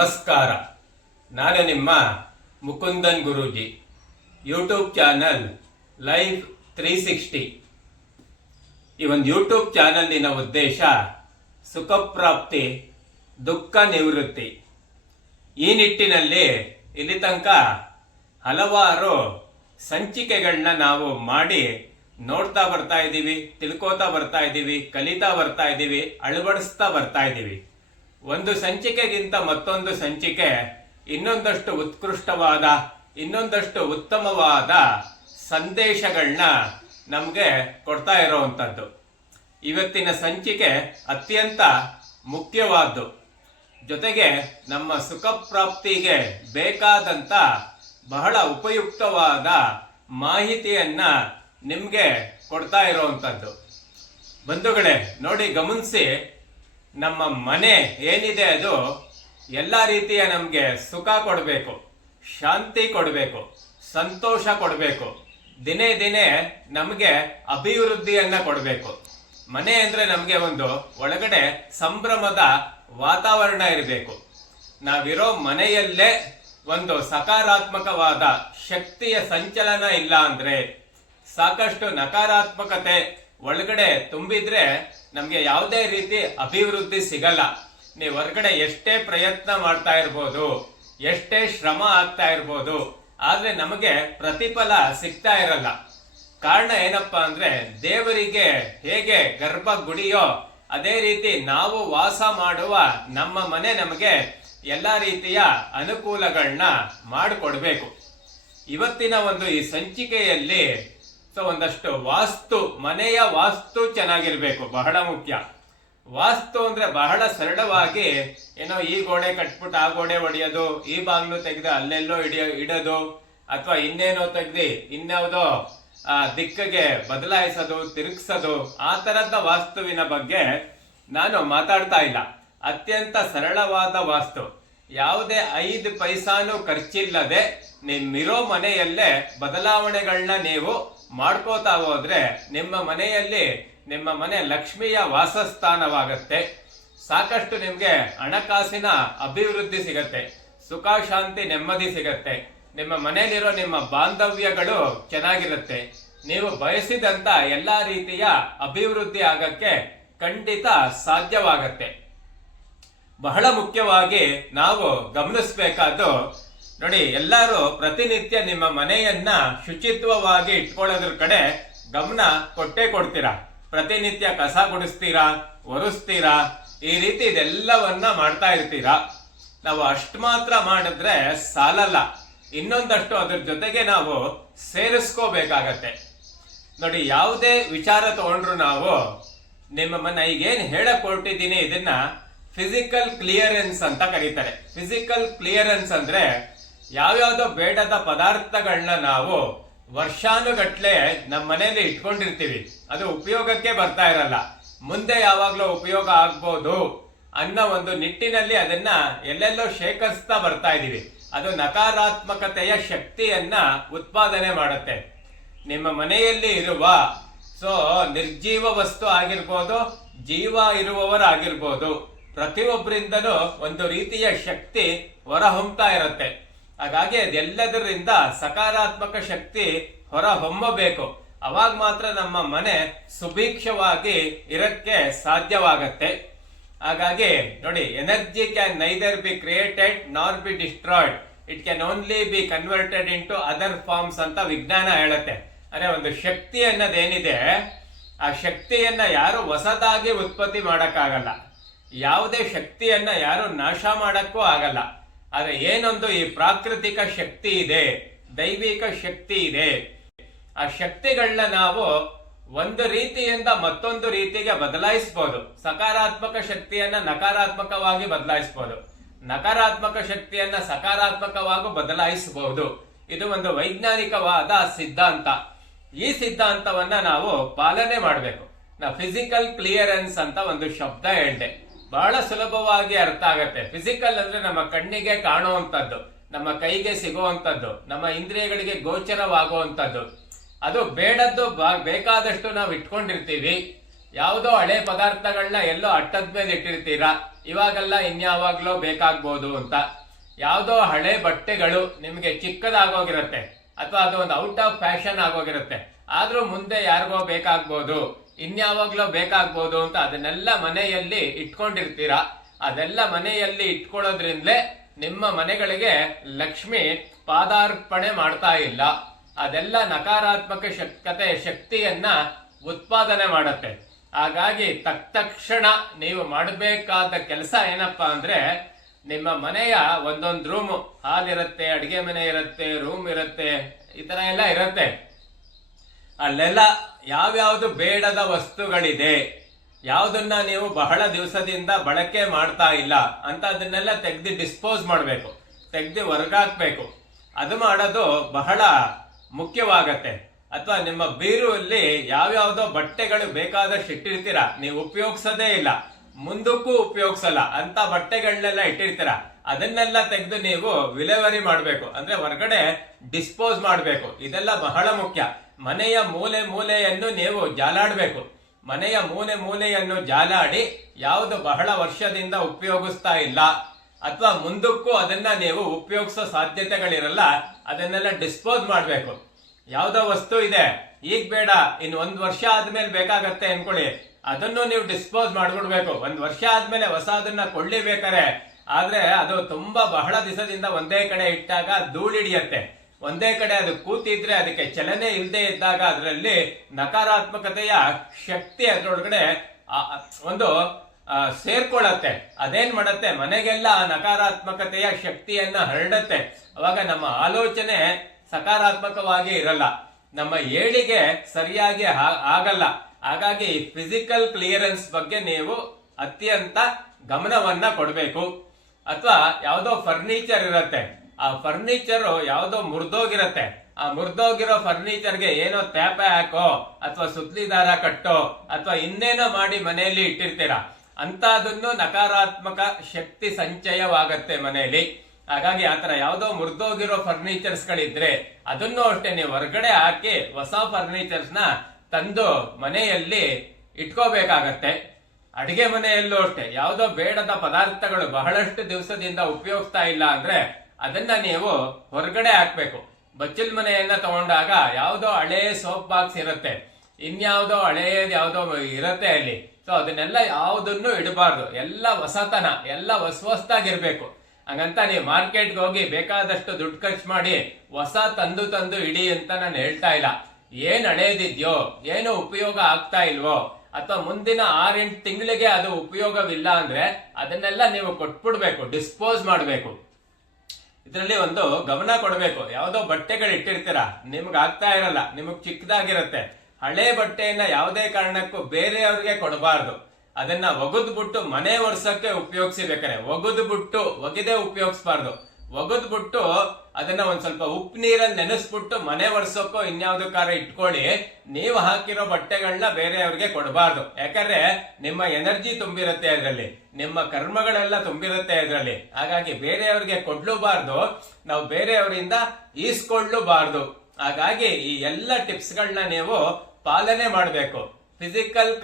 ನಮಸ್ಕಾರ. ನಾನು ನಿಮ್ಮ Mukundan Guruji. YouTube channel live three sixty ಈ ಒಂದು ಯೂಟ್ಯೂಬ್ ಚಾನಲಿನ ಉದ್ದೇಶ ಸುಖಪ್ರಾಪ್ತಿ, ದುಃಖ ನಿವೃತ್ತಿ. ಈ ನಿಟ್ಟಿನಲ್ಲಿ ಇಲ್ಲಿ ತನಕ ಹಲವಾರು ಸಂಚಿಕೆಗಳನ್ನ ನಾವು ಮಾಡಿ ನೋಡ್ತಾ ಬರ್ತಾ ಇದ್ದೀವಿ ತಿಳ್ಕೋತಾ ಬರ್ತಾ ಇದ್ದೀವಿ ಕಲಿತಾ ಬರ್ತಾ ಇದ್ದೀವಿ ಅಳವಡಿಸ್ತಾ ಬರ್ತಾ ಇದ್ದೀವಿ ಒಂದು ಸಂಚಿಕೆಗಿಂತ ಮತ್ತೊಂದು ಸಂಚಿಕೆ ಇನ್ನೊಂದಷ್ಟು ಉತ್ಕೃಷ್ಟವಾದ, ಇನ್ನೊಂದಷ್ಟು ಉತ್ತಮವಾದ ಸಂದೇಶಗಳನ್ನ ನಮಗೆ ಕೊಡ್ತಾ ಇರೋವಂಥದ್ದು. ಇವತ್ತಿನ ಸಂಚಿಕೆ ಅತ್ಯಂತ ಮುಖ್ಯವಾದ್ದು. ಜೊತೆಗೆ ನಮ್ಮ ಸುಖ ಪ್ರಾಪ್ತಿಗೆ ಬೇಕಾದಂತ ಬಹಳ ಉಪಯುಕ್ತವಾದ ಮಾಹಿತಿಯನ್ನ ನಿಮಗೆ ಕೊಡ್ತಾ ಇರೋವಂಥದ್ದು. ಬಂಧುಗಳೇ, ನೋಡಿ ಗಮನಿಸಿ ನಮ್ಮ ಮನೆ ಏನಿದೆ ಅದು ಎಲ್ಲ ರೀತಿಯ ನಮಗೆ ಸುಖ ಕೊಡಬೇಕು, ಶಾಂತಿ ಕೊಡಬೇಕು, ಸಂತೋಷ ಕೊಡಬೇಕು. ದಿನೇ ದಿನೇ ನಮಗೆ ಅಭಿವೃದ್ಧಿಯನ್ನು ಕೊಡಬೇಕು. ಮನೆ ಅಂದರೆ ನಮಗೆ ಒಂದು ಒಳಗಡೆ ಸಂಭ್ರಮದ ವಾತಾವರಣ ಇರಬೇಕು. ನಾವಿರೋ ಮನೆಯಲ್ಲೇ ಒಂದು ಸಕಾರಾತ್ಮಕವಾದ ಶಕ್ತಿಯ ಸಂಚಲನ ಇಲ್ಲ ಅಂದರೆ ಸಾಕಷ್ಟು ನಕಾರಾತ್ಮಕತೆ ಒಳಗಡೆ ತುಂಬಿದ್ರೆ ನಮ್ಗೆ ಯಾವುದೇ ರೀತಿ ಅಭಿವೃದ್ಧಿ ಸಿಗಲ್ಲ. ನೀವು ಹೊರಗಡೆ ಎಷ್ಟೇ ಪ್ರಯತ್ನ ಮಾಡ್ತಾ ಇರ್ಬೋದು, ಎಷ್ಟೇ ಶ್ರಮ ಆಗ್ತಾ ಇರ್ಬೋದು, ಆದ್ರೆ ನಮಗೆ ಪ್ರತಿಫಲ ಸಿಗ್ತಾ ಇರಲ್ಲ. ಕಾರಣ ಏನಪ್ಪಾ ಅಂದ್ರೆ ದೇವರಿಗೆ ಹೇಗೆ ಗರ್ಭ ಗುಡಿಯೋ ಅದೇ ರೀತಿ ನಾವು ವಾಸ ಮಾಡುವ ನಮ್ಮ ಮನೆ ನಮಗೆ ಎಲ್ಲಾ ರೀತಿಯ ಅನುಕೂಲಗಳನ್ನ ಮಾಡಿಕೊಡ್ಬೇಕು. ಇವತ್ತಿನ ಒಂದು ಈ ಸಂಚಿಕೆಯಲ್ಲಿ ಸೊ ಒಂದಷ್ಟು ವಾಸ್ತು, ಮನೆಯ ವಾಸ್ತು ಚೆನ್ನಾಗಿರ್ಬೇಕು, ಬಹಳ ಮುಖ್ಯ. ವಾಸ್ತು ಅಂದ್ರೆ ಬಹಳ ಸರಳವಾಗಿ, ಏನೋ ಈ ಗೋಡೆ ಕಟ್ಬಿಟ್ಟು ಆ ಗೋಡೆ ಹೊಡೆಯೋದು ಈ ಬಾಗ್ಲು ತೆಗೆದು ಅಲ್ಲೆಲ್ಲೋ ಇಡಿಯೋ ಇಡೋದು, ಅಥವಾ ಇನ್ನೇನೋ ತೆಗ್ದು ಇನ್ಯಾವುದೋ, ಆ, ದಿಕ್ಕಿಗೆ ಬದಲಾಯಿಸೋದು, ತಿರುಗಿಸೋದು, ಆ ತರದ ವಾಸ್ತುವಿನ ಬಗ್ಗೆ ನಾನು ಮಾತಾಡ್ತಾ ಇಲ್ಲ. ಅತ್ಯಂತ ಸರಳವಾದ ವಾಸ್ತು. ಯಾವುದೇ ಐದು ಪೈಸಾನು ಖರ್ಚಿಲ್ಲದೆ ನಿಮ್ಮಿರೋ ಮನೆಯಲ್ಲೇ ಬದಲಾವಣೆಗಳನ್ನ ನೀವು ಮಾಡ್ಕೋತಾ ಹೋದ್ರೆ ನಿಮ್ಮ ಮನೆಯಲ್ಲಿ ನಿಮ್ಮ ಮನೆ ಲಕ್ಷ್ಮಿಯ ವಾಸಸ್ಥಾನವಾಗತ್ತೆ. ಸಾಕಷ್ಟು ನಿಮಗೆ ಹಣಕಾಸಿನ ಅಭಿವೃದ್ಧಿ ಸಿಗತ್ತೆ. ಸುಖ, ಶಾಂತಿ, ನೆಮ್ಮದಿ ಸಿಗತ್ತೆ. ನಿಮ್ಮ ಮನೆಯಲ್ಲಿರೋ ನಿಮ್ಮ ಬಾಂಧವ್ಯಗಳು ಚೆನ್ನಾಗಿರುತ್ತೆ. ನೀವು ಬಯಸಿದಂತ ಎಲ್ಲಾ ರೀತಿಯ ಅಭಿವೃದ್ಧಿ ಆಗಕ್ಕೆ ಖಂಡಿತ ಸಾಧ್ಯವಾಗತ್ತೆ. ಬಹಳ ಮುಖ್ಯವಾಗಿ ನಾವು ಗಮನಿಸಬೇಕಾದ್ದು ನೋಡಿ, ಎಲ್ಲರೂ ಪ್ರತಿನಿತ್ಯ ನಿಮ್ಮ ಮನೆಯನ್ನ ಶುಚಿತ್ವವಾಗಿ ಇಟ್ಕೊಳ್ಳೋದ್ರ ಕಡೆ ಗಮನ ಕೊಟ್ಟೇ ಕೊಡ್ತೀರಾ? ಪ್ರತಿನಿತ್ಯ ಕಸ ಗುಡಿಸ್ತೀರಾ? ಒರೆಸ್ತೀರಾ? ಈ ರೀತಿ ಇದೆಲ್ಲವನ್ನ ಮಾಡ್ತಾ ಇರ್ತೀರಾ? ನಾವು ಅಷ್ಟು ಮಾತ್ರ ಮಾಡಿದ್ರೆ ಸಾಲಲ್ಲ. ಇನ್ನೊಂದಷ್ಟು ಅದ್ರ ಜೊತೆಗೆ ನಾವು ಸೇರಿಸ್ಕೋಬೇಕಾಗತ್ತೆ. ನೋಡಿ, ಯಾವುದೇ ವಿಚಾರ ತಗೊಂಡ್ರು ನಾವು, ನಿಮ್ಮ ಮನೆ ಈಗೇನು ಹೇಳಕ್ ಹೊರಟಿದ್ದೀನಿ ಇದನ್ನ ಫಿಸಿಕಲ್ ಕ್ಲಿಯರೆನ್ಸ್ ಅಂತ ಕರೀತಾರೆ. ಫಿಸಿಕಲ್ ಕ್ಲಿಯರೆನ್ಸ್ ಅಂದ್ರೆ ಯಾವ್ಯಾವ್ದೋ ಬೇಡದ ಪದಾರ್ಥಗಳನ್ನ ನಾವು ವರ್ಷಾನುಗಟ್ಲೆ ನಮ್ಮ ಮನೆಯಲ್ಲಿ ಇಟ್ಕೊಂಡಿರ್ತೀವಿ. ಅದು ಉಪಯೋಗಕ್ಕೆ ಬರ್ತಾ ಇರಲ್ಲ. ಮುಂದೆ ಯಾವಾಗಲೂ ಉಪಯೋಗ ಆಗ್ಬೋದು ಅನ್ನೋ ಒಂದು ನಿಟ್ಟಿನಲ್ಲಿ ಅದನ್ನ ಎಲ್ಲೆಲ್ಲೋ ಶೇಖರಿಸ್ತಾ ಬರ್ತಾ ಇದ್ದೀವಿ ಅದು ನಕಾರಾತ್ಮಕತೆಯ ಶಕ್ತಿಯನ್ನ ಉತ್ಪಾದನೆ ಮಾಡುತ್ತೆ. ನಿಮ್ಮ ಮನೆಯಲ್ಲಿ ಇರುವ, ಸೊ ನಿರ್ಜೀವ ವಸ್ತು ಆಗಿರ್ಬೋದು, ಜೀವ ಇರುವವರಾಗಿರ್ಬೋದು ಪ್ರತಿಯೊಬ್ಬರಿಂದನೂ ಒಂದು ರೀತಿಯ ಶಕ್ತಿ ಹೊರಹೊಮ್ತಾ ಇರುತ್ತೆ. ಹಾಗಾಗಿ ಅದೆಲ್ಲದರಿಂದ ಸಕಾರಾತ್ಮಕ ಶಕ್ತಿ ಹೊರ ಹೊಮ್ಮಬೇಕು. ಅವಾಗ ಮಾತ್ರ ನಮ್ಮ ಮನೆ ಸುಭೀಕ್ಷವಾಗಿ ಇರಕ್ಕೆ ಸಾಧ್ಯವಾಗತ್ತೆ. ಹಾಗಾಗಿ ನೋಡಿ energy can neither be created nor be destroyed it can only be converted into other forms ಅಂತ ವಿಜ್ಞಾನ ಹೇಳುತ್ತೆ. ಅಂದ್ರೆ ಒಂದು ಶಕ್ತಿ ಅನ್ನೋದೇನಿದೆ, ಆ ಶಕ್ತಿಯನ್ನ ಯಾರು ಹೊಸದಾಗಿ ಉತ್ಪತ್ತಿ ಮಾಡೋಕ್ಕಾಗಲ್ಲ. ಯಾವುದೇ ಶಕ್ತಿಯನ್ನ ಯಾರು ನಾಶ ಮಾಡೋಕ್ಕೂ ಆಗಲ್ಲ. ಆದ್ರೆ ಏನೊಂದು ಈ ಪ್ರಾಕೃತಿಕ ಶಕ್ತಿ ಇದೆ, ದೈವಿಕ ಶಕ್ತಿ ಇದೆ. ಆ ಶಕ್ತಿಗಳನ್ನ ನಾವು ಒಂದು ರೀತಿಯಿಂದ ಮತ್ತೊಂದು ರೀತಿಗೆ ಬದಲಾಯಿಸಬಹುದು ಸಕಾರಾತ್ಮಕ ಶಕ್ತಿಯನ್ನ ನಕಾರಾತ್ಮಕವಾಗಿ ಬದಲಾಯಿಸಬಹುದು ನಕಾರಾತ್ಮಕ ಶಕ್ತಿಯನ್ನ ಸಕಾರಾತ್ಮಕವಾಗಿ ಬದಲಾಯಿಸಬಹುದು ಇದು ಒಂದು ವೈಜ್ಞಾನಿಕವಾದ ಸಿದ್ಧಾಂತ. ಈ ಸಿದ್ಧಾಂತವನ್ನ ನಾವು ಪಾಲನೆ ಮಾಡಬೇಕು. ನಾ ಫಿಸಿಕಲ್ ಕ್ಲಿಯರೆನ್ಸ್ ಅಂತ ಒಂದು ಶಬ್ದ ಹೇಳ್ದೆ. ಬಹಳ ಸುಲಭವಾಗಿ ಅರ್ಥ ಆಗತ್ತೆ. ಫಿಸಿಕಲ್ ಅಂದ್ರೆ ನಮ್ಮ ಕಣ್ಣಿಗೆ ಕಾಣುವಂತದ್ದು ನಮ್ಮ ಕೈಗೆ ಸಿಗುವಂತದ್ದು ನಮ್ಮ ಇಂದ್ರಿಯಗಳಿಗೆ ಗೋಚರವಾಗುವಂತದ್ದು ಅದು ಬೇಡದ್ದು ಬೇಕಾದಷ್ಟು ನಾವು ಇಟ್ಕೊಂಡಿರ್ತೀವಿ. ಯಾವುದೋ ಹಳೆ ಪದಾರ್ಥಗಳನ್ನ ಎಲ್ಲೋ ಅಟ್ಟದ ಮೇಲೆ ಇಟ್ಟಿರ್ತೀರಾ? ಇವಾಗೆಲ್ಲ ಇನ್ಯಾವಾಗಲೋ ಬೇಕಾಗ್ಬೋದು ಅಂತ. ಯಾವುದೋ ಹಳೆ ಬಟ್ಟೆಗಳು ನಿಮಗೆ ಚಿಕ್ಕದಾಗೋಗಿರುತ್ತೆ, ಅಥವಾ ಅದು ಒಂದು ಔಟ್ ಆಫ್ ಫ್ಯಾಷನ್ ಆಗೋಗಿರುತ್ತೆ. ಆದರೂ ಮುಂದೆ ಯಾರಿಗೋ ಬೇಕಾಗ್ಬೋದು. ಇನ್ಯಾವಾಗ್ಲೋ ಬೇಕಾಗ್ಬೋದು ಅಂತ ಅದನ್ನೆಲ್ಲ ಮನೆಯಲ್ಲಿ ಇಟ್ಕೊಂಡಿರ್ತೀರಾ? ಅದೆಲ್ಲ ಮನೆಯಲ್ಲಿ ಇಟ್ಕೊಳ್ಳೋದ್ರಿಂದಲೇ ನಿಮ್ಮ ಮನೆಗಳಿಗೆ ಲಕ್ಷ್ಮಿ ಪಾದಾರ್ಪಣೆ ಮಾಡ್ತಾ ಇಲ್ಲ. ಅದೆಲ್ಲ ನಕಾರಾತ್ಮಕ ಶಕ್ತತೆ ಶಕ್ತಿಯನ್ನ ಉತ್ಪಾದನೆ ಮಾಡುತ್ತೆ. ಹಾಗಾಗಿ ತಕ್ ತಕ್ಷಣ ನೀವು ಮಾಡಬೇಕಾದ ಕೆಲಸ ಏನಪ್ಪಾ ಅಂದ್ರೆ, ನಿಮ್ಮ ಮನೆಯ ಒಂದೊಂದು ರೂಮು ಹಾಲ್ ಇರುತ್ತೆ ಅಡಿಗೆ ಮನೆ ಇರುತ್ತೆ, ರೂಮ್ ಇರುತ್ತೆ, ಈ ತರ ಎಲ್ಲ ಇರುತ್ತೆ. ಅಲ್ಲೆಲ್ಲ ಯಾವ್ಯಾವ್ದು ಬೇಡದ ವಸ್ತುಗಳಿದೆ, ಯಾವುದನ್ನ ನೀವು ಬಹಳ ದಿವಸದಿಂದ ಬಳಕೆ ಮಾಡ್ತಾ ಇಲ್ಲ ಅಂತ ಅದನ್ನೆಲ್ಲ ತೆಗ್ದು ಡಿಸ್ಪೋಸ್ ಮಾಡಬೇಕು, ತೆಗ್ದು ಹೊರಗಾಕ್ಬೇಕು ಅದು ಮಾಡೋದು ಬಹಳ ಮುಖ್ಯವಾಗತ್ತೆ. ಅಥವಾ ನಿಮ್ಮ ಬೀರುವಲ್ಲಿ ಯಾವ್ಯಾವುದೋ ಬಟ್ಟೆಗಳು ಬೇಕಾದಷ್ಟು ಇಟ್ಟಿರ್ತೀರ, ನೀವು ಉಪಯೋಗಿಸೋದೇ ಇಲ್ಲ, ಮುಂದಕ್ಕೂ ಉಪಯೋಗಿಸಲ್ಲ, ಅಂತ ಬಟ್ಟೆಗಳನ್ನೆಲ್ಲ ಇಟ್ಟಿರ್ತೀರ, ಅದನ್ನೆಲ್ಲ ತೆಗೆದು ನೀವು ವಿಲೇವರಿ ಮಾಡಬೇಕು. ಅಂದ್ರೆ ಹೊರಗಡೆ ಡಿಸ್ಪೋಸ್ ಮಾಡಬೇಕು. ಇದೆಲ್ಲ ಬಹಳ ಮುಖ್ಯ. ಮನೆಯ ಮೂಲೆ ಮೂಲೆಯನ್ನು ನೀವು ಜಾಲಾಡಬೇಕು. ಮನೆಯ ಮೂಲೆ ಮೂಲೆಯನ್ನು ಜಾಲಾಡಿ ಯಾವುದು ಬಹಳ ವರ್ಷದಿಂದ ಉಪಯೋಗಿಸ್ತಾ ಇಲ್ಲ. ಅಥವಾ ಮುಂದಕ್ಕೂ ಅದನ್ನ ನೀವು ಉಪಯೋಗಿಸೋ ಸಾಧ್ಯತೆಗಳಿರಲ್ಲ, ಅದನ್ನೆಲ್ಲ ಡಿಸ್ಪೋಸ್ ಮಾಡಬೇಕು. ಯಾವುದೋ ವಸ್ತು ಇದೆ, ಈಗ ಬೇಡ, ಇನ್ನು ಒಂದು ವರ್ಷ ಆದ್ಮೇಲೆ ಬೇಕಾಗತ್ತೆ ಅನ್ಕೊಳ್ಳಿ. ಅದನ್ನು ನೀವು ಡಿಸ್ಪೋಸ್ ಮಾಡ್ಬಿಡ್ಬೇಕು. ಒಂದು ವರ್ಷ ಆದ್ಮೇಲೆ ಹೊಸದನ್ನ ಕೊಳ್ಳಿಬೇಕಾರೆ ಆದ್ರೆ ಅದು ತುಂಬಾ ಬಹಳ ದಿವಸದಿಂದ ಒಂದೇ ಕಡೆ ಇಟ್ಟಾಗ ಧೂಳಿಡಿಯತ್ತೆ. ಒಂದೇ ಕಡೆ ಅದು ಕೂತಿದ್ರೆ ಅದಕ್ಕೆ ಚಲನೆ ಇಲ್ಲದೆ ಇದ್ದಾಗ ಅದರಲ್ಲಿ ನಕಾರಾತ್ಮಕತೆಯ ಶಕ್ತಿ ಅದರೊಳಗಡೆ ಒಂದು ಸೇರ್ಕೊಳ್ಳತ್ತೆ. ಅದೇನ್ ಮಾಡತ್ತೆ? ಮನೆಗೆಲ್ಲ ನಕಾರಾತ್ಮಕತೆಯ ಶಕ್ತಿಯನ್ನ ಹರಡತ್ತೆ. ಅವಾಗ ನಮ್ಮ ಆಲೋಚನೆ ಸಕಾರಾತ್ಮಕವಾಗಿ ಇರಲ್ಲ. ನಮ್ಮ ಏಳಿಗೆ ಸರಿಯಾಗಿ ಆಗಲ್ಲ. ಹಾಗಾಗಿ ಫಿಸಿಕಲ್ ಕ್ಲಿಯರೆನ್ಸ್ ಬಗ್ಗೆ ನೀವು ಅತ್ಯಂತ ಗಮನವನ್ನ ಕೊಡಬೇಕು. ಅಥವಾ ಯಾವುದೋ ಫರ್ನಿಚರ್ ಇರತ್ತೆ. ಆ ಫರ್ನಿಚರ್ ಯಾವುದೋ ಮುರಿದೋಗಿರತ್ತೆ. ಆ ಮುರಿದೋಗಿರೋ ಫರ್ನಿಚರ್ಗೆ ಏನೋ ತ್ಯಾಪೆ ಹಾಕೋ, ಅಥವಾ ಸುತ್ತಲಿ ದಾರ ಕಟ್ಟೋ, ಅಥವಾ ಇನ್ನೇನೋ ಮಾಡಿ ಮನೆಯಲ್ಲಿ ಇಟ್ಟಿರ್ತೀರಾ. ಅಂತದನ್ನು ನಕಾರಾತ್ಮಕ ಶಕ್ತಿ ಸಂಚಯವಾಗತ್ತೆ ಮನೆಯಲ್ಲಿ. ಹಾಗಾಗಿ ಆತರ ಯಾವುದೋ ಮುರಿದೋಗಿರೋ ಫರ್ನಿಚರ್ಸ್ ಗಳಿದ್ರೆ ಅದನ್ನು ಅಷ್ಟೇ ನೀವು ಹೊರಗಡೆ ಹಾಕಿ ಹೊಸ ಫರ್ನಿಚರ್ಸ್ನ ತಂದು ಮನೆಯಲ್ಲಿ ಇಟ್ಕೋಬೇಕಾಗತ್ತೆ. ಅಡಿಗೆ ಮನೆಯಲ್ಲೂ ಅಷ್ಟೇ. ಯಾವುದೋ ಬೇಡದ ಪದಾರ್ಥಗಳು ಬಹಳಷ್ಟು ದಿವಸದಿಂದ ಉಪಯೋಗಿಸ್ತಾ ಇಲ್ಲ ಅಂದ್ರೆ ಅದನ್ನ ನೀವು ಹೊರಗಡೆ ಹಾಕ್ಬೇಕು. ಬಚ್ಚಲ್ ಮನೆಯನ್ನ ತಗೊಂಡಾಗ ಯಾವುದೋ ಹಳೆ ಸೋಪ್ ಬಾಕ್ಸ್ ಇರುತ್ತೆ. ಇನ್ಯಾವುದೋ ಹಳೆಯದು ಯಾವುದೋ ಇರುತ್ತೆ ಅಲ್ಲಿ. ಸೊ ಅದನ್ನೆಲ್ಲ ಯಾವುದನ್ನು ಇಡಬಾರ್ದು. ಎಲ್ಲ ಹೊಸತನ, ಎಲ್ಲ ಹೊಸ ಹೊಸದಾಗಿರ್ಬೇಕು ಹಂಗಂತ ನೀವು ಮಾರ್ಕೆಟ್ಗೆ ಹೋಗಿ ಬೇಕಾದಷ್ಟು ದುಡ್ಡು ಖರ್ಚು ಮಾಡಿ ಹೊಸ ತಂದು ತಂದು ಇಡಿ ಅಂತ ನಾನು ಹೇಳ್ತಾ ಇಲ್ಲ. ಏನ್ ಹಳೇದಿದ್ಯೋ, ಏನು ಉಪಯೋಗ ಆಗ್ತಾ ಇಲ್ವೋ, ಅಥವಾ ಮುಂದಿನ ಆರೆಂಟು ತಿಂಗಳಿಗೆ ಅದು ಉಪಯೋಗವಿಲ್ಲ ಅಂದ್ರೆ ಅದನ್ನೆಲ್ಲ ನೀವು ಕೊಟ್ಬಿಡ್ಬೇಕು, ಡಿಸ್ಪೋಸ್ ಮಾಡಬೇಕು. ಇದರಲ್ಲಿ ಒಂದು ಗಮನ ಕೊಡಬೇಕು. ಯಾವುದೋ ಬಟ್ಟೆಗಳು ಇಟ್ಟಿರ್ತೀರಾ ನಿಮ್ಗೆ ಆಗ್ತಾ ಇರಲ್ಲ. ನಿಮಗೆ ಚಿಕ್ಕದಾಗಿರುತ್ತೆ. ಹಳೆ ಬಟ್ಟೆಯನ್ನ ಯಾವುದೇ ಕಾರಣಕ್ಕೂ ಬೇರೆಯವ್ರಿಗೆ ಕೊಡಬಾರ್ದು. ಅದನ್ನ ಒಗದ್ ಬಿಟ್ಟು ಮನೆ ವರ್ಷಕ್ಕೆ ಉಪಯೋಗಿಸಿ ಬೇಕಾರೆ ಒಗದ್ ಬಿಟ್ಟು ಒಗೆದೇ ಉಪಯೋಗಿಸ್ಬಾರ್ದು. ಒಗದ್ ಬಿಟ್ಟು ಅದನ್ನ ಒಂದ್ ಸ್ವಲ್ಪ ಉಪ್ಪು ನೀರಲ್ಲಿ ನೆನೆಸ್ಬಿಟ್ಟು ಮನೆ ಒರೆಸೋಕೋ ಇನ್ಯಾವ್ದು ಕಾರ ಇಟ್ಕೊಳ್ಳಿ. ನೀವು ಹಾಕಿರೋ ಬಟ್ಟೆಗಳನ್ನ ಬೇರೆಯವ್ರಿಗೆ ಕೊಡಬಾರ್ದು. ಯಾಕಂದ್ರೆ ನಿಮ್ಮ ಎನರ್ಜಿ ತುಂಬಿರುತ್ತೆ ಅದರಲ್ಲಿ. ನಿಮ್ಮ ಕರ್ಮಗಳೆಲ್ಲ ತುಂಬಿರುತ್ತೆ ಅದರಲ್ಲಿ. ಹಾಗಾಗಿ ಬೇರೆಯವ್ರಿಗೆ ಕೊಡ್ಲೂಬಾರ್ದು. ನಾವು ಬೇರೆಯವರಿಂದ ಈಸ್ಕೊಳ್ಳೂಬಾರ್ದು. ಹಾಗಾಗಿ ಈ ಎಲ್ಲ ಟಿಪ್ಸ್ ಗಳನ್ನ ನೀವು ಪಾಲನೆ ಮಾಡಬೇಕು. ಫಿಸಿಕಲ್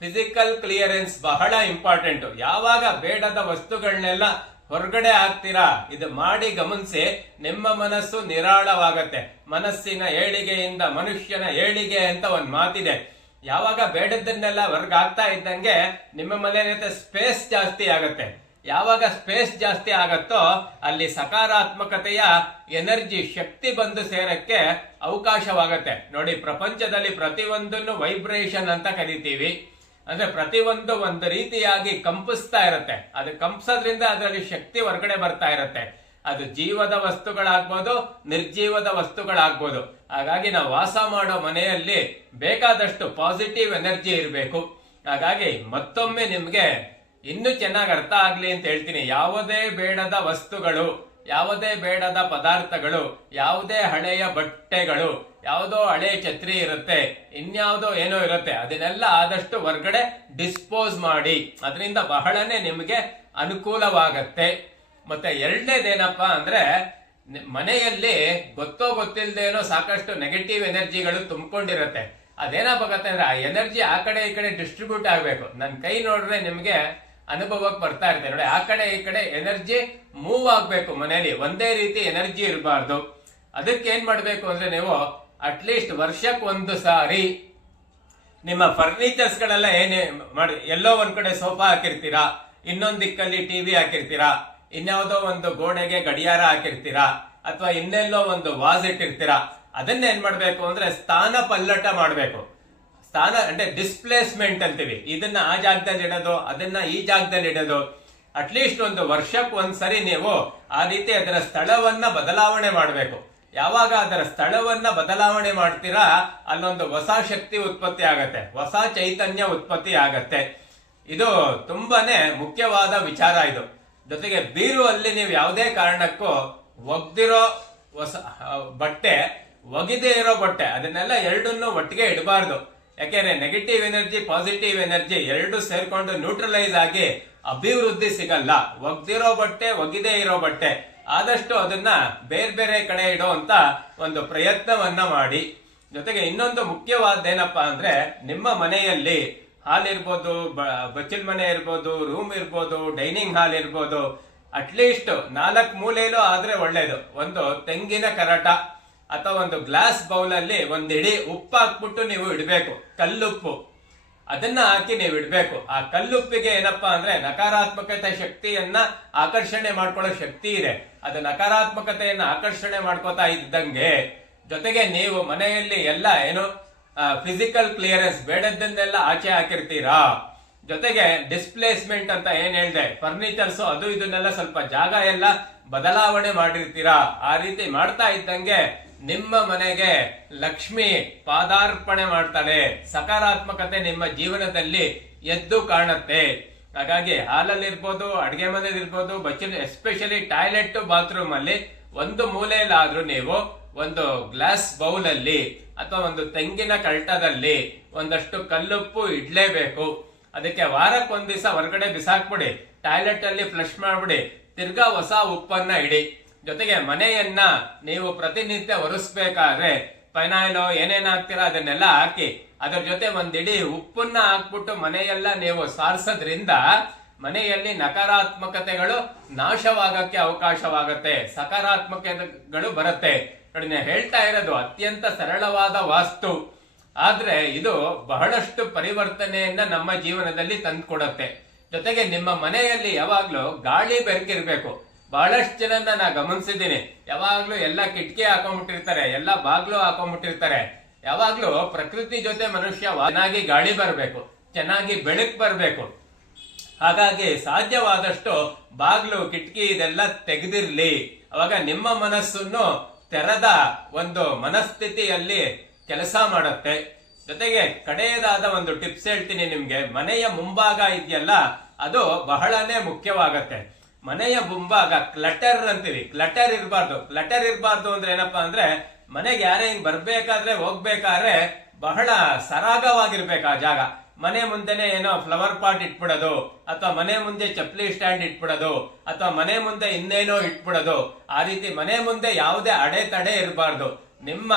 ಫಿಸಿಕಲ್ ಕ್ಲಿಯರೆನ್ಸ್ ಬಹಳ ಇಂಪಾರ್ಟೆಂಟ್ ಯಾವಾಗ ಬೇಡದ ವಸ್ತುಗಳನ್ನೆಲ್ಲ ಹೊರಗಡೆ ಆಗ್ತೀರಾ? ಇದು ಮಾಡಿ ಗಮನಿಸಿ, ನಿಮ್ಮ ಮನಸ್ಸು ನಿರಾಳವಾಗತ್ತೆ. ಮನಸ್ಸಿನ ಏಳಿಗೆಯಿಂದ, ಮನುಷ್ಯನ ಏಳಿಗೆ ಅಂತ ಒಂದು ಮಾತಿದೆ. ಯಾವಾಗ ಬೇಡದನ್ನೆಲ್ಲ ಹೊರಗೆ ಆಗ್ತಾ ಇದ್ದಂಗೆ ನಿಮ್ಮ ಮನೆ ಸ್ಪೇಸ್ ಜಾಸ್ತಿ ಆಗತ್ತೆ. ಯಾವಾಗ ಸ್ಪೇಸ್ ಜಾಸ್ತಿ ಆಗತ್ತೋ, ಅಲ್ಲಿ ಸಕಾರಾತ್ಮಕತೆಯ ಎನರ್ಜಿ ಶಕ್ತಿ ಬಂದು ಸೇರಕ್ಕೆ ಅವಕಾಶವಾಗತ್ತೆ. ನೋಡಿ, ಪ್ರಪಂಚದಲ್ಲಿ ಪ್ರತಿಯೊಂದನ್ನು ವೈಬ್ರೇಷನ್ ಅಂತ ಕರಿತೀವಿ. ಅಂದ್ರೆ ಪ್ರತಿಯೊಂದು ಒಂದು ರೀತಿಯಾಗಿ ಕಂಪಿಸ್ತಾ ಇರುತ್ತೆ. ಅದು ಕಂಪಿಸೋದ್ರಿಂದ ಅದರಲ್ಲಿ ಶಕ್ತಿ ಹೊರಗಡೆ ಬರ್ತಾ ಇರುತ್ತೆ. ಅದು ಜೀವದ ವಸ್ತುಗಳಾಗ್ಬೋದು, ನಿರ್ಜೀವದ ವಸ್ತುಗಳಾಗ್ಬೋದು. ಹಾಗಾಗಿ ನಾವು ವಾಸ ಮಾಡೋ ಮನೆಯಲ್ಲಿ ಬೇಕಾದಷ್ಟು ಪಾಸಿಟಿವ್ ಎನರ್ಜಿ ಇರಬೇಕು. ಹಾಗಾಗಿ ಮತ್ತೊಮ್ಮೆ ನಿಮಗೆ ಇನ್ನೂ ಚೆನ್ನಾಗಿ ಅರ್ಥ ಆಗಲಿ ಅಂತ ಹೇಳ್ತೀನಿ. ಯಾವುದೇ ಬೇಡದ ವಸ್ತುಗಳು, ಯಾವುದೇ ಬೇಡದ ಪದಾರ್ಥಗಳು, ಯಾವುದೇ ಹಳೆಯ ಬಟ್ಟೆಗಳು ಯಾವುದೋ ಹಳೆ ಛತ್ರಿ ಇರುತ್ತೆ, ಇನ್ಯಾವುದೋ ಏನೋ ಇರುತ್ತೆ, ಅದನ್ನೆಲ್ಲ ಆದಷ್ಟು ಹೊರಗಡೆ ಡಿಸ್ಪೋಸ್ ಮಾಡಿ. ಅದರಿಂದ ಬಹಳನೇ ನಿಮಗೆ ಅನುಕೂಲವಾಗತ್ತೆ. ಮತ್ತೆ ಎರಡನೇದೇನಪ್ಪ ಅಂದ್ರೆ ಮನೆಯಲ್ಲಿ ಗೊತ್ತೋ ಗೊತ್ತಿಲ್ಲದೇನೋ ಸಾಕಷ್ಟು ನೆಗೆಟಿವ್ ಎನರ್ಜಿಗಳು ತುಂಬಿಕೊಂಡಿರುತ್ತೆ. ಅದೇನಾಗತ್ತೆ ಅಂದ್ರೆ, ಆ ಎನರ್ಜಿ ಆ ಕಡೆ ಈ ಕಡೆ ಡಿಸ್ಟ್ರಿಬ್ಯೂಟ್ ಆಗಬೇಕು. ನನ್ನ ಕೈ ನೋಡಿದ್ರೆ ನಿಮಗೆ ಅನುಭವಕ್ಕೆ ಬರ್ತಾ ಇರ್ತೇನೆ ನೋಡಿ, ಆ ಕಡೆ ಈ ಕಡೆ ಎನರ್ಜಿ ಮೂವ್ ಆಗಬೇಕು ಮನೆಯಲ್ಲಿ. ಒಂದೇ ರೀತಿ ಎನರ್ಜಿ ಇರಬಾರ್ದು. ಅದಕ್ಕೆ ಏನ್ ಮಾಡಬೇಕು ಅಂದ್ರೆ ನೀವು ಅಟ್ಲೀಸ್ಟ್ ವರ್ಷಕ್ಕೆ ಒಂದು ಸಾರಿ. ನಿಮ್ಮ ಫರ್ನಿಚರ್ಸ್ ಗಳೆಲ್ಲ ಏನೇ ಮಾಡಿ, ಎಲ್ಲೋ ಒಂದು ಕಡೆ ಸೋಫಾ ಹಾಕಿರ್ತೀರಾ, ಇನ್ನೊಂದು ದಿಕ್ಕಲ್ಲಿ ಟಿವಿ ಹಾಕಿರ್ತೀರಾ, ಇನ್ಯಾವುದೋ ಒಂದು ಗೋಡೆಗೆ ಗಡಿಯಾರ ಹಾಕಿರ್ತೀರಾ, ಅಥವಾ ಇನ್ನೆಲ್ಲೋ ಒಂದು ವಾಸ್ ಇಟ್ಟಿರ್ತೀರಾ, ಅದನ್ನ ಏನ್ ಮಾಡ್ಬೇಕು ಅಂದ್ರೆ ಸ್ಥಾನ ಪಲ್ಲಟ ಮಾಡಬೇಕು. ಸ್ಥಾನ ಅಂದ್ರೆ ಡಿಸ್ಪ್ಲೇಸ್ಮೆಂಟ್ ಅಂತೀವಿ. ಇದನ್ನ ಆ ಜಾಗದಲ್ಲಿ ಇಡೋದು, ಅದನ್ನ ಈ ಜಾಗದಲ್ಲಿ ಇಡೋದು. ಅಟ್ಲೀಸ್ಟ್ ಒಂದು ವರ್ಷಕ್ಕೆ ಒಂದ್ಸರಿ ನೀವು ಆ ರೀತಿ ಅದರ ಸ್ಥಳವನ್ನ ಬದಲಾವಣೆ ಮಾಡಬೇಕು. ಯಾವಾಗ ಅದರ ಸ್ಥಳವನ್ನ ಬದಲಾವಣೆ ಮಾಡ್ತೀರಾ, ಅಲ್ಲೊಂದು ಹೊಸ ಶಕ್ತಿ ಉತ್ಪತ್ತಿ ಆಗತ್ತೆ. ಹೊಸ ಚೈತನ್ಯ ಉತ್ಪತ್ತಿ ಆಗತ್ತೆ. ಇದು ತುಂಬಾನೇ ಮುಖ್ಯವಾದ ವಿಚಾರ ಇದು. ಜೊತೆಗೆ ಬೀರು ಅಲ್ಲಿ ನೀವು ಯಾವುದೇ ಕಾರಣಕ್ಕೂ ಒಗ್ದಿರೋ ಹೊಸ ಬಟ್ಟೆ, ಒಗಿದೇ ಇರೋ ಬಟ್ಟೆ, ಅದನ್ನೆಲ್ಲ ಎರಡನ್ನೂ ಒಟ್ಟಿಗೆ ಇಡಬಾರ್ದು. ಯಾಕೆಂದ್ರೆ ನೆಗೆಟಿವ್ ಎನರ್ಜಿ ಪಾಸಿಟಿವ್ ಎನರ್ಜಿ ಎರಡು ಸೇರ್ಕೊಂಡು ನ್ಯೂಟ್ರಲೈಸ್ ಆಗಿ ಅಭಿವೃದ್ಧಿ ಸಿಗಲ್ಲ. ಒಗ್ದಿರೋ ಬಟ್ಟೆ, ಒಗಿದೇ ಇರೋ ಬಟ್ಟೆ. ಆದಷ್ಟು ಅದನ್ನ ಬೇರೆ ಬೇರೆ ಕಡೆ ಇಡೋ ಒಂದು ಪ್ರಯತ್ನವನ್ನ ಮಾಡಿ. ಜೊತೆಗೆ ಇನ್ನೊಂದು ಮುಖ್ಯವಾದ್ದೇನಪ್ಪ ಅಂದ್ರೆ ನಿಮ್ಮ ಮನೆಯಲ್ಲಿ ಹಾಲ್ ಇರ್ಬೋದು ಬಚ್ಚಲ್ ಮನೆ ಇರ್ಬೋದು, ರೂಮ್ ಇರ್ಬೋದು, ಡೈನಿಂಗ್ ಹಾಲ್ ಇರ್ಬೋದು ಅಟ್ಲೀಸ್ಟ್ ನಾಲ್ಕು ಮೂಲೆಯಲ್ಲೂ ಆದ್ರೆ ಒಳ್ಳೇದು. ಒಂದು ತೆಂಗಿನ ಕರಾಟ ಅಥವಾ ಒಂದು ಗ್ಲಾಸ್ ಬೌಲ್ ಅಲ್ಲಿ ಒಂದ್ ಇಡೀ ಉಪ್ಪು ಹಾಕ್ಬಿಟ್ಟು ನೀವು ಇಡಬೇಕು. ಕಲ್ಲುಪ್ಪು. ಅದನ್ನ ಹಾಕಿ ನೀವು ಇಡ್ಬೇಕು. ಆ ಕಲ್ಲುಪ್ಪಿಗೆ ಏನಪ್ಪಾ ಅಂದ್ರೆ ನಕಾರಾತ್ಮಕತೆ ಶಕ್ತಿಯನ್ನ ಆಕರ್ಷಣೆ ಮಾಡ್ಕೊಳ್ಳೋ ಶಕ್ತಿ ಇದೆ. ಅದು ನಕಾರಾತ್ಮಕತೆಯನ್ನ ಆಕರ್ಷಣೆ ಮಾಡ್ಕೋತಾ ಇದ್ದಂಗೆ ಜೊತೆಗೆ ನೀವು ಮನೆಯಲ್ಲಿ ಎಲ್ಲ ಏನು ಫಿಸಿಕಲ್ ಕ್ಲಿಯರೆನ್ಸ್ ಬೇಡದ್ದನ್ನೆಲ್ಲ ಆಚೆ ಹಾಕಿರ್ತೀರಾ? ಜೊತೆಗೆ ಡಿಸ್ಪ್ಲೇಸ್ಮೆಂಟ್ ಅಂತ ಏನ್ ಹೇಳ್ದೆ? ಫರ್ನಿಚರ್ಸ್ ಅದು ಇದನ್ನೆಲ್ಲ ಸ್ವಲ್ಪ ಜಾಗ ಎಲ್ಲ ಬದಲಾವಣೆ ಮಾಡಿರ್ತೀರಾ? ಆ ರೀತಿ ಮಾಡ್ತಾ ಇದ್ದಂಗೆ ನಿಮ್ಮ ಮನೆಗೆ ಲಕ್ಷ್ಮಿ ಪಾದಾರ್ಪಣೆ ಮಾಡ್ತಾಳೆ. ಸಕಾರಾತ್ಮಕತೆ ನಿಮ್ಮ ಜೀವನದಲ್ಲಿ ಎದ್ದು ಕಾಣುತ್ತೆ. ಹಾಗಾಗಿ ಹಾಲಲ್ಲಿ ಹಾಲಲ್ಲಿರ್ಬೋದು ಅಡಿಗೆ ಮನೆಯಲ್ಲಿರ್ಬೋದು ಬಚ್ಚಲು ಎಸ್ಪೆಷಲಿ ಟಾಯ್ಲೆಟ್ ಬಾತ್ರೂಮ್ ಅಲ್ಲಿ ಒಂದು ಮೂಲೆಯಲ್ಲಾದ್ರೂ ನೀವು ಒಂದು ಗ್ಲಾಸ್ ಬೌಲ್ ಅಲ್ಲಿ ಅಥವಾ ಒಂದು ತೆಂಗಿನ ಕಲ್ಟದಲ್ಲಿ ಒಂದಷ್ಟು ಕಲ್ಲುಪ್ಪು ಇಡ್ಲೇಬೇಕು. ಅದಕ್ಕೆ ವಾರಕ್ಕೊಂದು ಒಂದ್ ದಿವಸ ಹೊರಗಡೆ ಬಿಸಾಕ್ಬಿಡಿ. ಟಾಯ್ಲೆಟ್ ಅಲ್ಲಿ ಫ್ಲಶ್ ಮಾಡ್ಬಿಡಿ. ತಿರ್ಗಾ ಹೊಸ ಉಪ್ಪನ್ನ ಇಡಿ. ಜೊತೆಗೆ ಮನೆಯನ್ನ ನೀವು ಪ್ರತಿನಿತ್ಯ ಒರೆಸ್ಬೇಕಾದ್ರೆ ಫೈನಾಯ್ಲು ಏನೇನ್ ಅದನ್ನೆಲ್ಲ ಹಾಕಿ, ಅದರ ಜೊತೆ ಒಂದಿಡಿ ಉಪ್ಪನ್ನ ಹಾಕ್ಬಿಟ್ಟು ಮನೆಯೆಲ್ಲ ನೀವು ಸಾರಿಸೋದ್ರಿಂದ ಮನೆಯಲ್ಲಿ ನಕಾರಾತ್ಮಕತೆಗಳು ನಾಶವಾಗಕ್ಕೆ ಅವಕಾಶವಾಗತ್ತೆ, ಸಕಾರಾತ್ಮಕತೆಗಳು ಬರುತ್ತೆ. ನೋಡಿ ಹೇಳ್ತಾ ಇರೋದು ಅತ್ಯಂತ ಸರಳವಾದ ವಾಸ್ತು. ಆದ್ರೆ ಇದು ಬಹಳಷ್ಟು ಪರಿವರ್ತನೆಯನ್ನ ನಮ್ಮ ಜೀವನದಲ್ಲಿ ತಂದ್ಕೊಡತ್ತೆ. ಜೊತೆಗೆ ನಿಮ್ಮ ಮನೆಯಲ್ಲಿ ಯಾವಾಗ್ಲೂ ಗಾಳಿ ಬೆರಕಿರ್ಬೇಕು. ಬಹಳಷ್ಟು ಜನನ್ನ ನಾನು ಗಮನಿಸಿದ್ದೀನಿ. ಯಾವಾಗ್ಲೂ ಎಲ್ಲ ಕಿಟಕಿ ಹಾಕೊಂಡ್ಬಿಟ್ಟಿರ್ತಾರೆ, ಎಲ್ಲ ಬಾಗ್ಲು ಹಾಕೊಂಡ್ಬಿಟ್ಟಿರ್ತಾರೆ. ಯಾವಾಗ್ಲೂ ಪ್ರಕೃತಿ ಜೊತೆ ಮನುಷ್ಯ ಚೆನ್ನಾಗಿ ಗಾಳಿ ಬರಬೇಕು, ಚೆನ್ನಾಗಿ ಬೆಳಕು ಬರಬೇಕು. ಹಾಗಾಗಿ ಸಾಧ್ಯವಾದಷ್ಟು ಬಾಗ್ಲು, ಕಿಟಕಿ ಇದೆಲ್ಲ ತೆಗೆದಿರ್ಲಿ. ಅವಾಗ ನಿಮ್ಮ ಮನಸ್ಸನ್ನು ತೆರೆದ ಒಂದು ಮನಸ್ಥಿತಿಯಲ್ಲಿ ಕೆಲಸ ಮಾಡುತ್ತೆ. ಜೊತೆಗೆ ಕಡೆಯದಾದ ಒಂದು ಟಿಪ್ಸ್ ಹೇಳ್ತೀನಿ ನಿಮ್ಗೆ. ಮನೆಯ ಮುಂಭಾಗ ಇದೆಯಲ್ಲ, ಅದು ಬಹಳನೇ ಮುಖ್ಯವಾಗತ್ತೆ. ಮನೆಯ ಮುಂಭಾಗ ಕ್ಲಟರ್ ಅಂತೀವಿ. ಕ್ಲಟರ್ ಇರಬಾರ್ದು. ಕ್ಲಟರ್ ಇರಬಾರ್ದು ಅಂದ್ರೆ ಏನಪ್ಪಾ ಅಂದ್ರೆ ಮನೆಗೆ ಯಾರೇ ಹಿಂಗ್ ಬರ್ಬೇಕಾದ್ರೆ ಹೋಗ್ಬೇಕಾದ್ರೆ ಬಹಳ ಸರಾಗವಾಗಿರ್ಬೇಕು ಆ ಜಾಗ. ಮನೆ ಮುಂದೆನೆ ಏನೋ ಫ್ಲವರ್ ಪಾಟ್ ಇಟ್ಬಿಡೋದು, ಅಥವಾ ಮನೆ ಮುಂದೆ ಚಪ್ಪಲಿ ಸ್ಟ್ಯಾಂಡ್ ಇಟ್ಬಿಡೋದು, ಅಥವಾ ಮನೆ ಮುಂದೆ ಇನ್ನೇನೋ ಇಟ್ಬಿಡೋದು, ಆ ರೀತಿ ಮನೆ ಮುಂದೆ ಯಾವುದೇ ಅಡೆತಡೆ ಇರಬಾರ್ದು. ನಿಮ್ಮ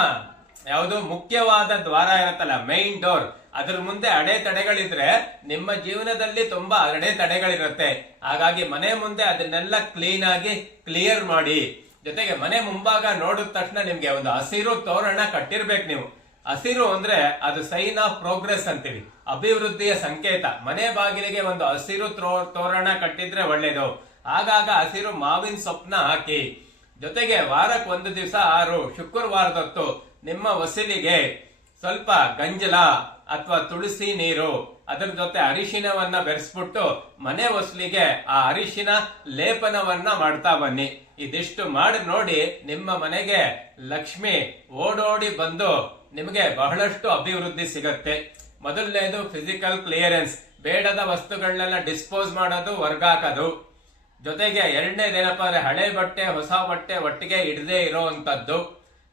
ಯಾವುದು ಮುಖ್ಯವಾದ ದ್ವಾರ ಇರುತ್ತಲ್ಲ ಮೈನ್ ಡೋರ್ ಅದ್ರ ಮುಂದೆ ಅಡೆತಡೆಗಳಿದ್ರೆ ನಿಮ್ಮ ಜೀವನದಲ್ಲಿ ತುಂಬಾ ಅಡೆತಡೆಗಳಿರುತ್ತೆ ಹಾಗಾಗಿ ಮನೆ ಮುಂದೆ ಅದನ್ನೆಲ್ಲ ಕ್ಲೀನ್ ಆಗಿ ಕ್ಲಿಯರ್ ಮಾಡಿ. ಜೊತೆಗೆ ಮನೆ ಮುಂಭಾಗ ನೋಡಿದ ತಕ್ಷಣ ನಿಮ್ಗೆ ಒಂದು ಹಸಿರು ತೋರಣ ಕಟ್ಟಿರ್ಬೇಕು ನೀವು. ಹಸಿರು ಅಂದ್ರೆ ಅದು ಸೈನ್ ಆಫ್ ಪ್ರೋಗ್ರೆಸ್ ಅಂತೀವಿ. ಅಭಿವೃದ್ಧಿಯ ಸಂಕೇತ. ಮನೆ ಬಾಗಿಲಿಗೆ ಒಂದು ಹಸಿರು ತ್ರೋ- ತೋರಣ ಕಟ್ಟಿದ್ರೆ ಒಳ್ಳೇದು. ಆಗಾಗ ಹಸಿರು ಮಾವಿನ ಸೊಪ್ಪನ್ನ ಹಾಕಿ. ಜೊತೆಗೆ ವಾರಕ್ಕೆ ಒಂದು ದಿವಸ ಆರು, ಶುಕ್ರವಾರದೊತ್ತು ನಿಮ್ಮ ಹೊಸಿಲಿಗೆ ಸ್ವಲ್ಪ ಗಂಜಲ ಅಥವಾ ತುಳಸಿ ನೀರು, ಅದರ ಜೊತೆ ಅರಿಶಿನವನ್ನ ಬೆರೆಸ್ಬಿಟ್ಟು ಮನೆ ಹೊಸ್ಲಿಗೆ ಆ ಅರಿಶಿನ ಲೇಪನವನ್ನ ಮಾಡ್ತಾ ಬನ್ನಿ. ಇದಿಷ್ಟು ಮಾಡಿ ನೋಡಿ ನಿಮ್ಮ ಮನೆಗೆ ಲಕ್ಷ್ಮಿ ಓಡೋಡಿ ಬಂದು ನಿಮಗೆ ಬಹಳಷ್ಟು ಅಭಿವೃದ್ಧಿ ಸಿಗತ್ತೆ. ಮೊದಲನೇದು ಫಿಸಿಕಲ್ ಕ್ಲಿಯರೆನ್ಸ್ ಬೇಡದ ವಸ್ತುಗಳನ್ನೆಲ್ಲ ಡಿಸ್ಪೋಸ್ ಮಾಡೋದು ವರ್ಗಾಕೋದು ಜೊತೆಗೆ ಎರಡನೇದೇನಪ್ಪ ಅಂದ್ರೆ ಹಳೆ ಬಟ್ಟೆ, ಹೊಸ ಬಟ್ಟೆ ಒಟ್ಟಿಗೆ ಇಡದೆ ಇರೋವಂಥದ್ದು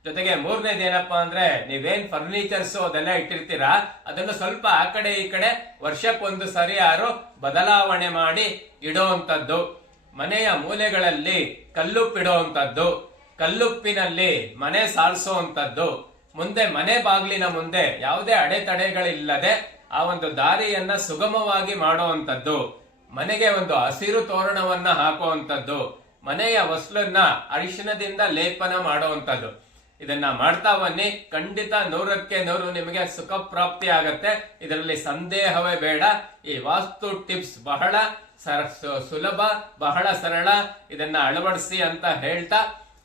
ಜೊತೆಗೆ ಮೂರನೇದೇನಪ್ಪ ಅಂದ್ರೆ ನೀವೇನ್ ಫರ್ನಿಚರ್ಸ್ ಅದೆಲ್ಲ ಇಟ್ಟಿರ್ತೀರಾ, ಅದನ್ನು ಸ್ವಲ್ಪ ಆ ಕಡೆ ಈ ಕಡೆ ವರ್ಷಕ್ಕೊಂದು ಸರಿ ಯಾರು ಬದಲಾವಣೆ ಮಾಡಿ ಇಡೋವಂಥದ್ದು. ಮನೆಯ ಮೂಲೆಗಳಲ್ಲಿ ಕಲ್ಲುಪ್ಪಿಡುವಂಥದ್ದು. ಕಲ್ಲುಪ್ಪಿನಲ್ಲಿ ಮನೆ ಸಾರಿಸುವಂಥದ್ದು. ಮುಂದೆ ಮನೆ ಬಾಗಿಲಿನ ಮುಂದೆ ಯಾವುದೇ ಅಡೆತಡೆಗಳಿಲ್ಲದೆ ಆ ಒಂದು ದಾರಿಯನ್ನ ಸುಗಮವಾಗಿ ಮಾಡುವಂತದ್ದು ಮನೆಗೆ ಒಂದು ಹಸಿರು ತೋರಣವನ್ನ ಹಾಕುವಂಥದ್ದು. ಮನೆಯ ವಸ್ಲನ್ನ ಅರಿಶಿನದಿಂದ ಲೇಪನ ಮಾಡುವಂತದ್ದು ಇದನ್ನ ಮಾಡ್ತಾ ಬನ್ನಿ. ಖಂಡಿತ ನೂರಕ್ಕೆ ನೂರು ನಿಮಗೆ ಸುಖ ಪ್ರಾಪ್ತಿ ಆಗತ್ತೆ. ಇದರಲ್ಲಿ ಸಂದೇಹವೇ ಬೇಡ. ಈ ವಾಸ್ತು ಟಿಪ್ಸ್ ಬಹಳ ಸರ- ಸುಲಭ, ಬಹಳ ಸರಳ. ಇದನ್ನ ಅಳವಡಿಸಿ ಅಂತ ಹೇಳ್ತಾ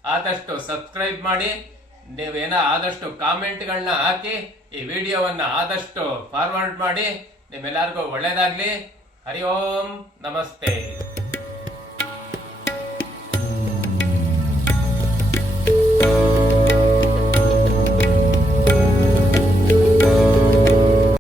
ಆದಷ್ಟು ಸಬ್ಸ್ಕ್ರೈಬ್ ಮಾಡಿ. ನೀವೇನ ಆದಷ್ಟು ಕಾಮೆಂಟ್ಗಳನ್ನ ಹಾಕಿ, ಈ ವಿಡಿಯೋವನ್ನ ಆದಷ್ಟು ಫಾರ್ವರ್ಡ್ ಮಾಡಿ. ನಿಮ್ಮೆಲ್ಲರಿಗೂ ಒಳ್ಳೇದಾಗ್ಲಿ. ಹರಿ ಓಂ, ನಮಸ್ತೆ.